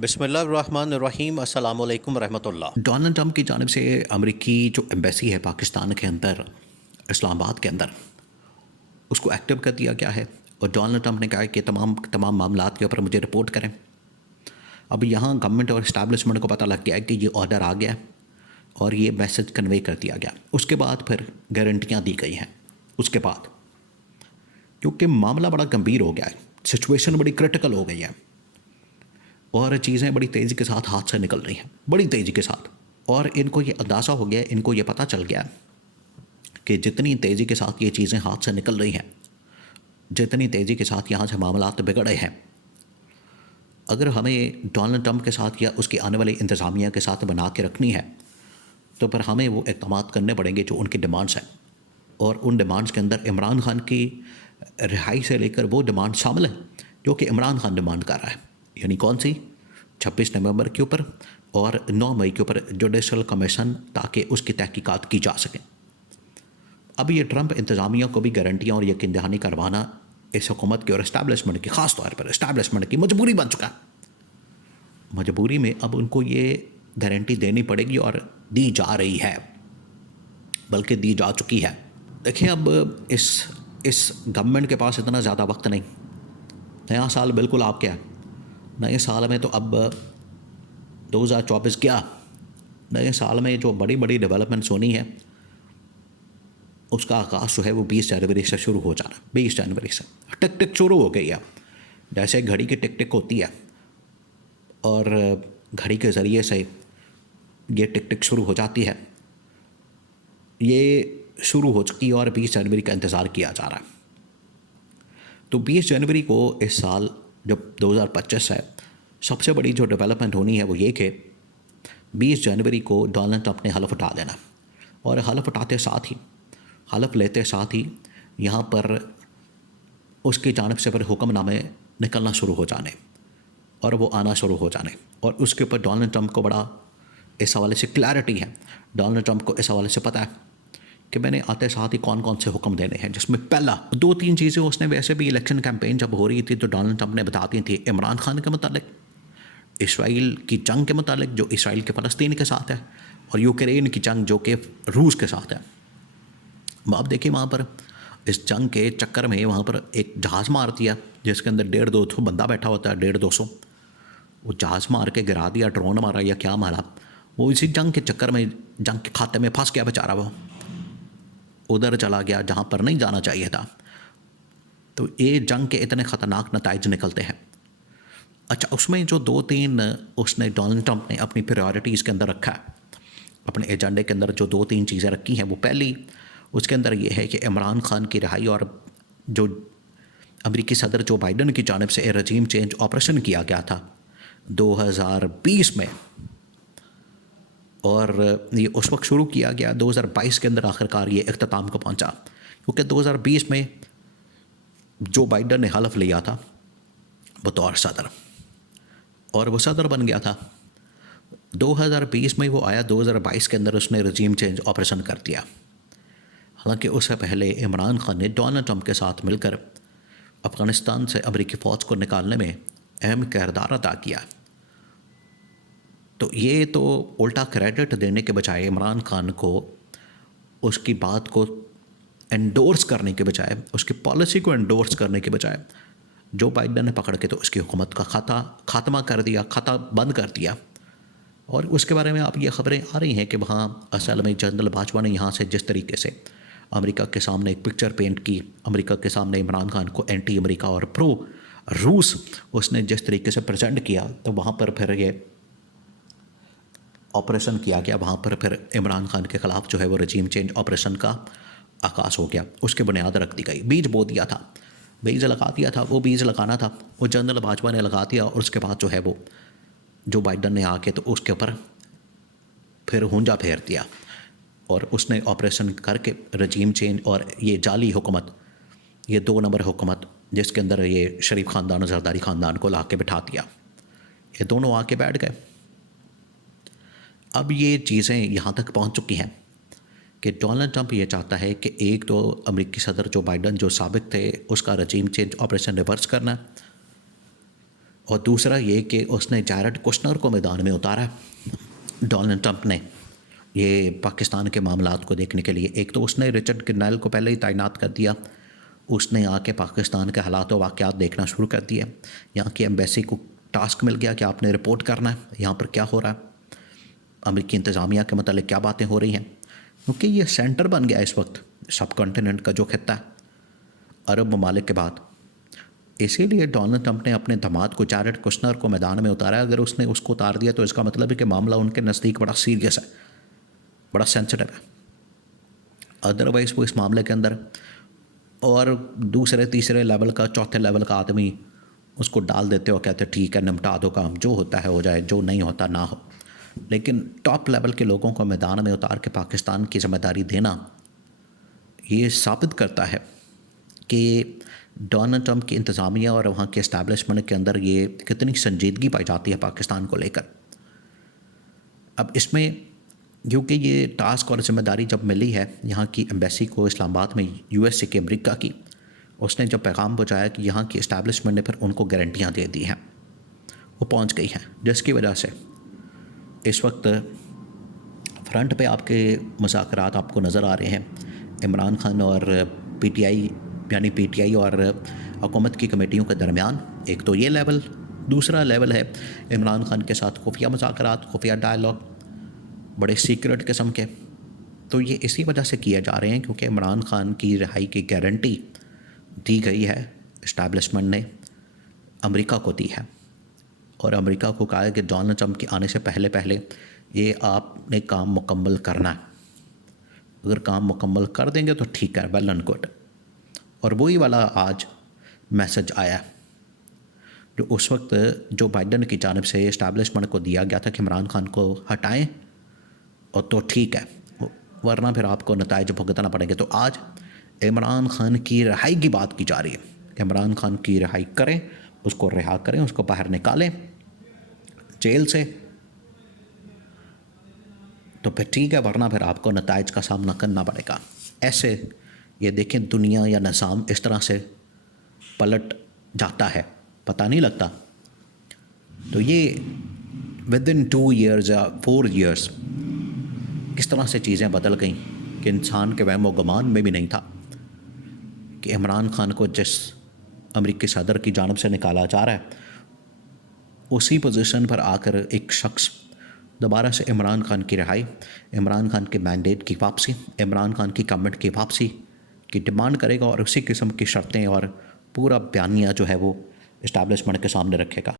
बिस्मिल्लाहिर्रहमानिर्रहीम अस्सलाम वालेकुम रहमतुल्लाह। डोनाल्ड ट्रंप की जानिब से अमेरिकी जो एम्बेसी है पाकिस्तान के अंदर, इस्लामाबाद के अंदर, उसको एक्टिव कर दिया गया है और डोनाल्ड ट्रंप ने कहा है कि तमाम तमाम मामलात के ऊपर मुझे रिपोर्ट करें। अब यहाँ गवर्नमेंट और इस्टेब्लिशमेंट को पता लग गया है कि ये ऑर्डर आ गया और ये मैसेज कन्वे कर दिया गया। उसके बाद फिर गारंटियाँ दी गई हैं। उसके बाद क्योंकि मामला बड़ा गंभीर हो गया है, सिचुएशन बड़ी क्रिटिकल हो गई है और चीज़ें बड़ी तेज़ी के साथ हाथ से निकल रही हैं, बड़ी तेज़ी के साथ। और इनको ये अंदाज़ा हो गया, इनको ये पता चल गया कि जितनी तेज़ी के साथ ये चीज़ें हाथ से निकल रही हैं, जितनी तेज़ी के साथ यहाँ से मामलात बिगड़े हैं, अगर हमें डोनाल्ड ट्रंप के साथ या उसकी आने वाली इंतज़ामिया के साथ बना के रखनी है तो फिर हमें वो इक़दामात करने पड़ेंगे जो उनकी डिमांड्स हैं। और उन डिमांड्स के अंदर इमरान खान की रिहाई से लेकर वो डिमांड शामिल है जो कि इमरान खान डिमांड कर रहा है। यानी कौन सी? 26 नवंबर के ऊपर और 9 मई के ऊपर जुडिशल कमीशन, ताकि उसकी तहकीकात की जा सके। अब ये ट्रंप इंतज़ामिया को भी गारंटियाँ और यकीन दहानी करवाना इस हुकूमत की और इस्टेब्लिशमेंट की, ख़ास तौर पर इस्टेब्लिशमेंट की मजबूरी बन चुका है। मजबूरी में अब उनको ये गारंटी देनी पड़ेगी और दी जा रही है, बल्कि दी जा चुकी है। देखिए, अब इस गवर्नमेंट के पास इतना ज़्यादा वक्त नहीं। नया साल बिल्कुल आपके है। नए साल में तो अब 2024 गया, नए साल में जो बड़ी बड़ी डेवलपमेंट्स होनी है उसका आगाज़ जो है वो 20 जनवरी से शुरू हो जाना। 20 जनवरी से टिक टिक शुरू हो गई है। जैसे घड़ी की टिक टिक होती है और घड़ी के ज़रिए से ये टिक टिक शुरू हो जाती है, ये शुरू हो चुकी है और 20 जनवरी का इंतज़ार किया जा रहा है। तो 20 जनवरी को इस साल जब 2025 है, सबसे बड़ी जो डेवलपमेंट होनी है वो ये कि 20 जनवरी को डोनाल्ड ट्रंप ने हलफ उठा देना और हलफ उठाते साथ ही, हलफ लेते साथ ही यहाँ पर उसकी जानिब से फिर हुक्मनामे निकलना शुरू हो जाने और वो आना शुरू हो जाने। और उसके ऊपर डोनाल्ड ट्रंप को बड़ा इस हवाले से क्लैरिटी है। डोनाल्ड ट्रंप को इस हवाले से पता है कि मैंने आते साथ ही कौन कौन से हुक्म देने हैं, जिसमें पहला 2-3 चीज़ें उसने वैसे भी इलेक्शन कैंपेन जब हो रही थी तो डोनाल्ड ट्रंप ने बता दी थी। इमरान खान के मतलब, इसराइल की जंग के मतलब जो इसराइल के फ़लस्तीन के साथ है, और यूक्रेन की जंग जो कि रूस के साथ है। आप देखिए, वहाँ पर इस जंग के चक्कर में वहाँ पर एक जहाज़ मार दिया जिसके अंदर 150-200 बंदा बैठा होता है, 150-200। वो जहाज़ मार के गिरा दिया, ड्रोन मारा या क्या मारा, वो इसी जंग के चक्कर में, जंग के खाते में फंस गया बेचारा। वो उधर चला गया जहाँ पर नहीं जाना चाहिए था। तो ये जंग के इतने ख़तरनाक नताइज निकलते हैं। अच्छा, उसमें जो 2-3 उसने डोनाल्ड ट्रंप ने अपनी प्रायोरिटीज़ के अंदर रखा है, अपने एजेंडे के अंदर जो 2-3 चीज़ें रखी हैं, वो पहली उसके अंदर ये है कि इमरान खान की रिहाई और जो अमेरिकी सदर जो बाइडन की जानिब से रजीम चेंज ऑपरेशन किया गया था 2020 में, और ये उस वक्त शुरू किया गया, 2022 के अंदर आखिरकार ये इख्तिताम को पहुंचा। क्योंकि 2020 में जो बाइडन ने हलफ लिया था बतौर सदर, और वो सदर बन गया था। 2020 में वो आया, 2022 के अंदर उसने रजीम चेंज ऑपरेशन कर दिया। हालांकि उससे पहले इमरान खान ने डोनाल्ड ट्रंप के साथ मिलकर अफ़गानिस्तान से अमेरिकी फ़ौज को निकालने में अहम किरदार अदा किया। तो ये तो उल्टा क्रेडिट देने के बजाय, इमरान खान को उसकी बात को एंडोर्स करने के बजाय, उसकी पॉलिसी को एंडोर्स करने के बजाय, जो बाइडन ने पकड़ के तो उसकी हुकूमत का खात्मा कर दिया, खाता बंद कर दिया। और उसके बारे में आप ये ख़बरें आ रही हैं कि वहाँ असल में जनरल बाजवा ने यहाँ से जिस तरीके से अमेरिका के सामने एक पिक्चर पेंट की, अमेरिका के सामने इमरान खान को एंटी अमेरिका और प्रो रूस उसने जिस तरीके से प्रेजेंट किया, तो वहाँ पर फिर ये ऑपरेशन किया गया। वहाँ पर फिर इमरान खान के ख़िलाफ़ जो है वो रजीम चेंज ऑपरेशन का आगाज़ हो गया, उसकी बुनियाद रख दी गई। बीज बो दिया था, बीज लगा दिया था, वो बीज लगाना था, वो जनरल बाजवा ने लगा दिया। और उसके बाद जो है वो जो बाइडन ने आके तो उसके ऊपर फिर हुंजा फेर दिया और उसने ऑपरेशन करके रजीम चेंज और ये जाली हुकूमत, ये 2 नंबर हुकूमत जिसके अंदर ये शरीफ ख़ानदान और जरदारी ख़ानदान को ला के बिठा दिया, ये दोनों आके बैठ गए। अब ये चीज़ें यहाँ तक पहुँच चुकी हैं कि डोनाल्ड ट्रंप ये चाहता है कि एक तो अमेरिकी सदर जो बाइडन जो साबिक थे, उसका रजीम चेंज ऑपरेशन रिवर्स करना, और दूसरा ये कि उसने जैरेड कुशनर को मैदान में उतारा डोनाल्ड ट्रंप ने ये पाकिस्तान के मामलात को देखने के लिए। एक तो उसने रिचर्ड किर्नेल को पहले ही तैनात कर दिया, उसने आके पाकिस्तान के हालात और वाक़यात देखना शुरू कर दिए। यहाँ की एम्बेसी को टास्क मिल गया कि आपने रिपोर्ट करना है यहाँ पर क्या हो रहा है, अमेरिकी इंतज़ामिया के मतलब क्या बातें हो रही हैं, क्योंकि ये सेंटर बन गया इस वक्त सब कॉन्टिनेंट का जो खित्ता है अरब ममालिक के बाद। इसीलिए डोनाल्ड ट्रंप ने अपने दामाद को जैरेड कुशनर को मैदान में उतारा। अगर उसने उसको उतार दिया तो इसका मतलब है कि मामला उनके नज़दीक बड़ा सीरियस है, बड़ा सेंसिटिव है। अदरवाइज़ वो इस मामले के अंदर और दूसरे तीसरे लेवल का चौथे लेवल का आदमी उसको डाल देते हो, कहते ठीक है निपटा दो काम, जो होता है हो जाए, जो नहीं होता ना हो। लेकिन टॉप लेवल के लोगों को मैदान में उतार के पाकिस्तान की ज़िम्मेदारी देना ये साबित करता है कि डोनाल्ड ट्रंप की इंतज़ामिया और वहाँ के इस्टेब्लिशमेंट के अंदर ये कितनी संजीदगी पाई जाती है पाकिस्तान को लेकर। अब इसमें क्योंकि ये टास्क और ज़िम्मेदारी जब मिली है यहाँ की एम्बेसी को इस्लामाबाद में यूएसए के अमेरिका की, उसने जब पैगाम पहुँचाया कि यहाँ की इस्टेब्लिशमेंट ने फिर उनको गारंटियाँ दे दी हैं, वो पहुँच गई हैं, जिसकी वजह से इस वक्त फ्रंट पे आपके मुज़ाकरात आपको नज़र आ रहे हैं इमरान खान और पीटीआई यानी पीटीआई और हुकूमत की कमेटियों के दरमियान। एक तो ये लेवल, दूसरा लेवल है इमरान खान के साथ खुफिया मुज़ाकरात, खुफिया डायलॉग, बड़े सीक्रेट किस्म के। तो ये इसी वजह से किए जा रहे हैं क्योंकि इमरान खान की रिहाई की गारंटी दी गई है, इस्टेब्लिशमेंट ने अमेरिका को दी है और अमेरिका को कहा है कि डोनाल्ड ट्रंप के आने से पहले पहले ये आपने काम मुकम्मल करना है। अगर काम मुकम्मल कर देंगे तो ठीक है, वेल एंड गुड। और वही वाला आज मैसेज आया जो उस वक्त जो बाइडन की जानिब से इस्टेब्लिशमेंट को दिया गया था कि इमरान खान को हटाएं और तो ठीक है, वरना फिर आपको नताइज भुगतना पड़ेंगे। तो आज इमरान खान की रिहाई की बात की जा रही है कि इमरान खान की रिहाई करें, उसको रिहा करें, उसको बाहर निकालें जेल से, तो फिर ठीक है, वरना फिर आपको नताइज का सामना करना पड़ेगा। ऐसे ये देखें दुनिया या निज़ाम इस तरह से पलट जाता है, पता नहीं लगता। तो ये विदिन 2 years या 4 years किस तरह से चीज़ें बदल गई कि इंसान के वहम व गुमान में भी नहीं था कि इमरान खान को जिस अमेरिकी सदर की जानिब से निकाला जा रहा है उसी पोजीशन पर आकर एक शख्स दोबारा से इमरान खान की रिहाई, इमरान खान के मैंडेट की वापसी, इमरान खान की गवर्नमेंट की वापसी की डिमांड करेगा और उसी किस्म की शर्तें और पूरा बयानिया जो है वो इस्टेब्लिशमेंट के सामने रखेगा।